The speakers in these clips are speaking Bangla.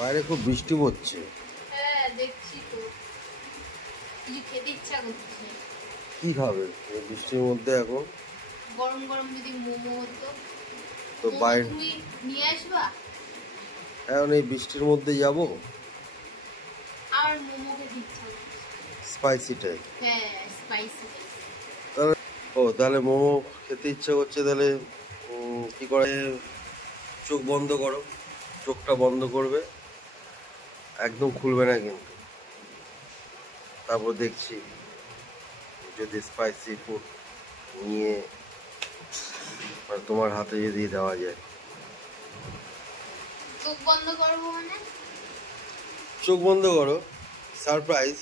বাইরে খুব বৃষ্টি পড়ছে। হ্যাঁ দেখছি তো, কিছু খেতে ইচ্ছা করছে। কি খাবে এই বৃষ্টির মধ্যে এখন? গরম গরম যদি মোমো হতো তো বাইরে তুমি নিয়ে আসবা। এখন এই বৃষ্টির মধ্যে যাব? আর মোমো খেতে ইচ্ছা করছে, স্পাইসি টাইপ। হ্যাঁ স্পাইসি। তাহলে মোমো খেতে ইচ্ছা করছে, তাহলে কি করে? চোখ বন্ধ করো, চোখটা বন্ধ করবে, একদম খুলবে না কিন্তু। তারপর দেখছি যদি স্পাইসি ফুড নিয়ে তোমার হাতে যদি দেওয়া যায়। চোখ বন্ধ করবো মানে? চোখ বন্ধ করো, সারপ্রাইজ।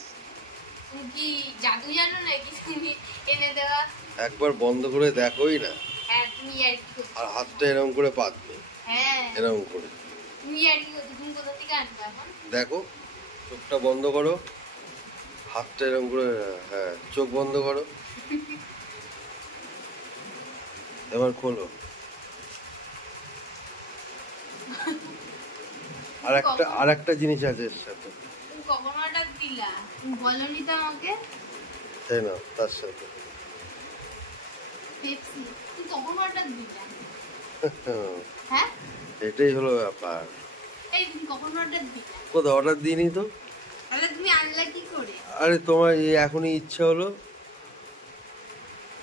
তুমি কি জাদু জানো নাকি তুমি এনে দেওয়া? একবার বন্ধ করে দেখোই না। হ্যাঁ তুমি আর কি করছো? আর হাতটা এরকম করে পাতবে, হ্যাঁ এরকম করে। তুমি আর কি করছো? তুমি কোথা থেকে আনবে এখন? দেখো, চোখটা বন্ধ করো, হাতটা এরকম করে। হ্যাঁ, চোখ বন্ধ করো, এবার খোলো। আর একটা জিনিস আছে এর সাথে। তুমি কখন অর্ডার দিলা? তুমি বলনি তো আমাকে। তাই না, তার সাথে পেপসি তুমি কখন অর্ডার দিলা? হ্যাঁ এটাই হলো ব্যাপার। এই তুমি কখন অর্ডার দিলা? কোথাও অর্ডার দিইনি তো। তাহলে তুমি আনলা কি করে? আরে তোমার এখনই ইচ্ছা হলো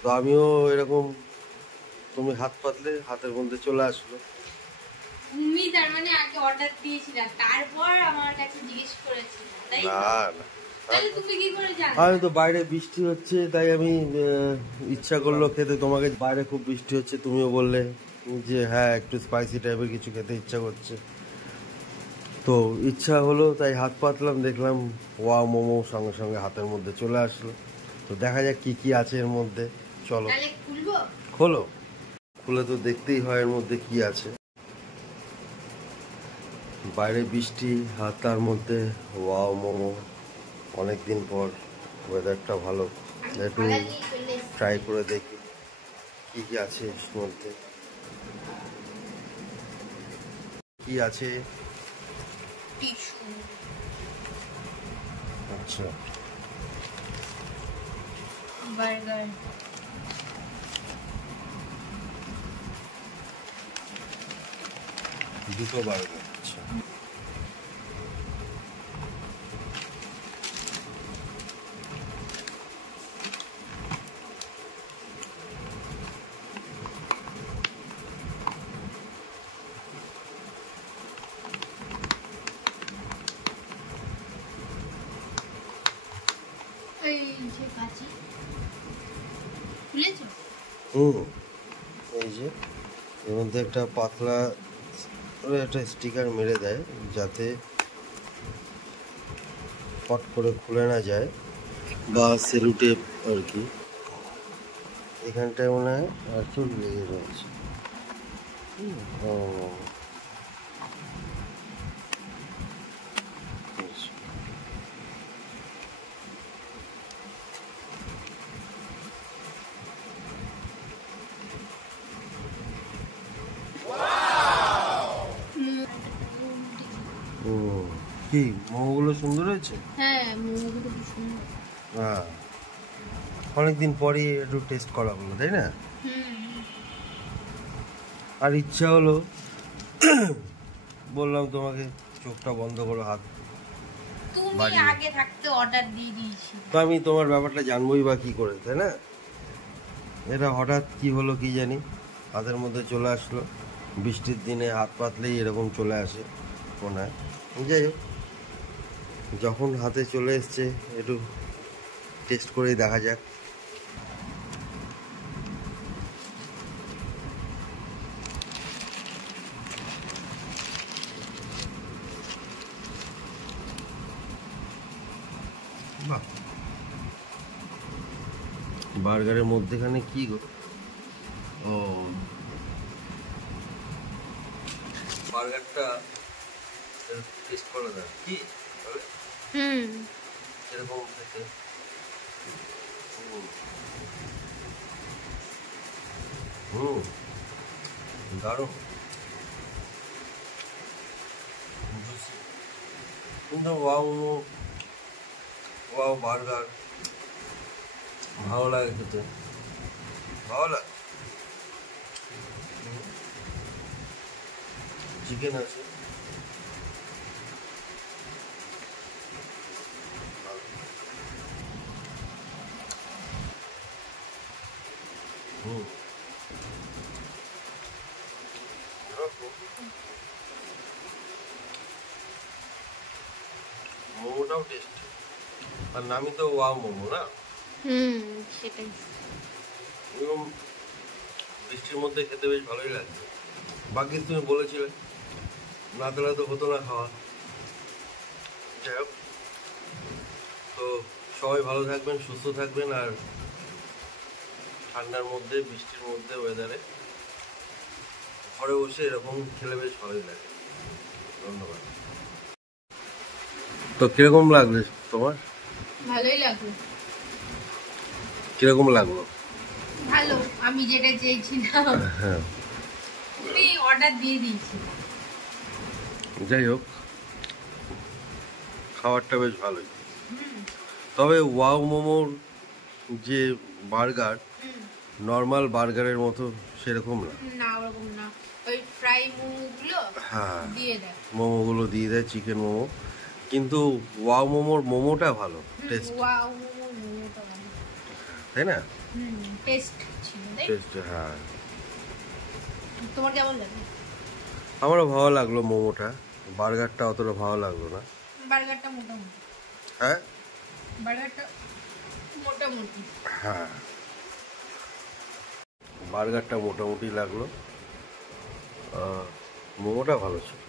তো, আমিও এরকম, তুমি হাত পাতলে হাতের মধ্যে চলে আসলো। তুমি তার মানে আগে অর্ডার দিয়েছিলা, তারপর আমার কাছে জিজ্ঞেস করেছিলা, তাই? না না, তাহলে তুমি কি করে জানো? আমি তো বাইরে বৃষ্টি হচ্ছে তাই আমি ইচ্ছা করলো খেতে। তোমাকে বাইরে খুব বৃষ্টি হচ্ছে, তুমিও বললে যে হ্যাঁ একটু স্পাইসি টাইপের কিছু খেতে ইচ্ছা করছে, তো ইচ্ছা হলো তাই হাত পাতলাম, দেখলাম ওয়া মোমো সঙ্গে সঙ্গে হাতের মধ্যে চলে আসলো। তো দেখা যাক কি কি আছে এর মধ্যে। চলো তাহলে খুলবো? খোলো, খুলে তো দেখতেই হয় এর মধ্যে কি আছে। বাইরে বৃষ্টি আর তার মধ্যে ওয়াও মোমো। অনেকদিন পর, ওয়েদারটা ভালো, একটু ট্রাই করে দেখি কি কি আছে এর মধ্যে। কি আছে? টিস্যু। আচ্ছা, বার্গার। দুটো বার্গার। আচ্ছা, এই যে ভাজি খুলেছো? এই যে এর মধ্যে একটা পাতলা একটা স্টিকার মেরে দেয় যাতে ফট করে খুলে না যায়, বা সেলুটেপ আর কি। এখানটায় মনে হয় আর চুল লেগে রয়েছে। ও কি মোমোগুলো সুন্দর হয়েছে? হ্যাঁ মোমোগুলো খুব সুন্দর। হ্যাঁ, অনেকদিন পরই একটু টেস্ট করা হলো, তাই না? আর ইচ্ছা হলো, বললাম তোমাকে চোখটা বন্ধ করো, হাত। তুমি আগে থাকতে অর্ডার দিয়ে দিয়েছি, তো আমি তোমার ব্যাপারটা জানবোই বা কি করে, তাই না? এটা হঠাৎ কি হলো কি জানি, হাতের মধ্যে চলে আসলো। বৃষ্টির দিনে হাত পাতলেই এরকম চলে আসে মনে হয়। যাই হোক, যখন হাতে চলে এসছে একটু টেস্ট করেই দেখা যাক। বাহ, বার্গারের মধ্যেখানে কি গো? ও, বার্গারটা টেস্ট করা যায় কি? এরকম খেতে দারুণ। কিন্তু ওয়াও মোমো, ওয়াও বার্গার ভালো লাগে খেতে, ভালো লাগে। চিকেন আছে, মোমোটাও টেস্টি, আর নামই তো ওয়াও মোমো না। সেটাই। এবং বৃষ্টির মধ্যে খেতে বেশ ভালোই লাগছে। বাকি তুমি বলেছিলে না তাহলে তো হতো না খাওয়া। যাই হোক, তো সবাই ভালো থাকবেন, সুস্থ থাকবেন, আর ঠান্ডার মধ্যে বৃষ্টির মধ্যে ওয়েদারে ঘরে বসে এরকম খেলে বেশ ভালোই লাগে। ধন্যবাদ। তো কিরকম লাগলো তোমার? ভালোই লাগলো। কিরকম লাগলো? ভালো, আমি যেটা চেয়েছিলাম। হ্যাঁ, অর্ডার দিয়ে দিয়েছি। যাই হোক, খাবারটা বেশ ভালোই। তবে ওয়াও মোমোর যে বার্গার নর্মাল বার্গারের মতো সেরকম না। না, ওরকম না, ওই ফ্রাই মোমোগুলো হ্যাঁ, দিয়ে দেয়, মোমোগুলো দিয়ে দেয়, চিকেন মোমো। কিন্তু ওয়াও মোমোর মোমোটা ভালো টেস্ট, ওয়াও মোমোটা ভালো, তাই না? টেস্ট ছিল, তাই? টেস্ট, হ্যাঁ। তোমার কেমন লাগে? আমারও ভালো লাগলো মোমোটা, বার্গারটা অতটা ভালো লাগলো না। বার্গারটা মোটামুটি। হ্যাঁ, বার্গারটা মোটামুটি। হ্যাঁ, বার্গারটা মোটামুটি লাগলো, মোমোটা ভালো ছিল।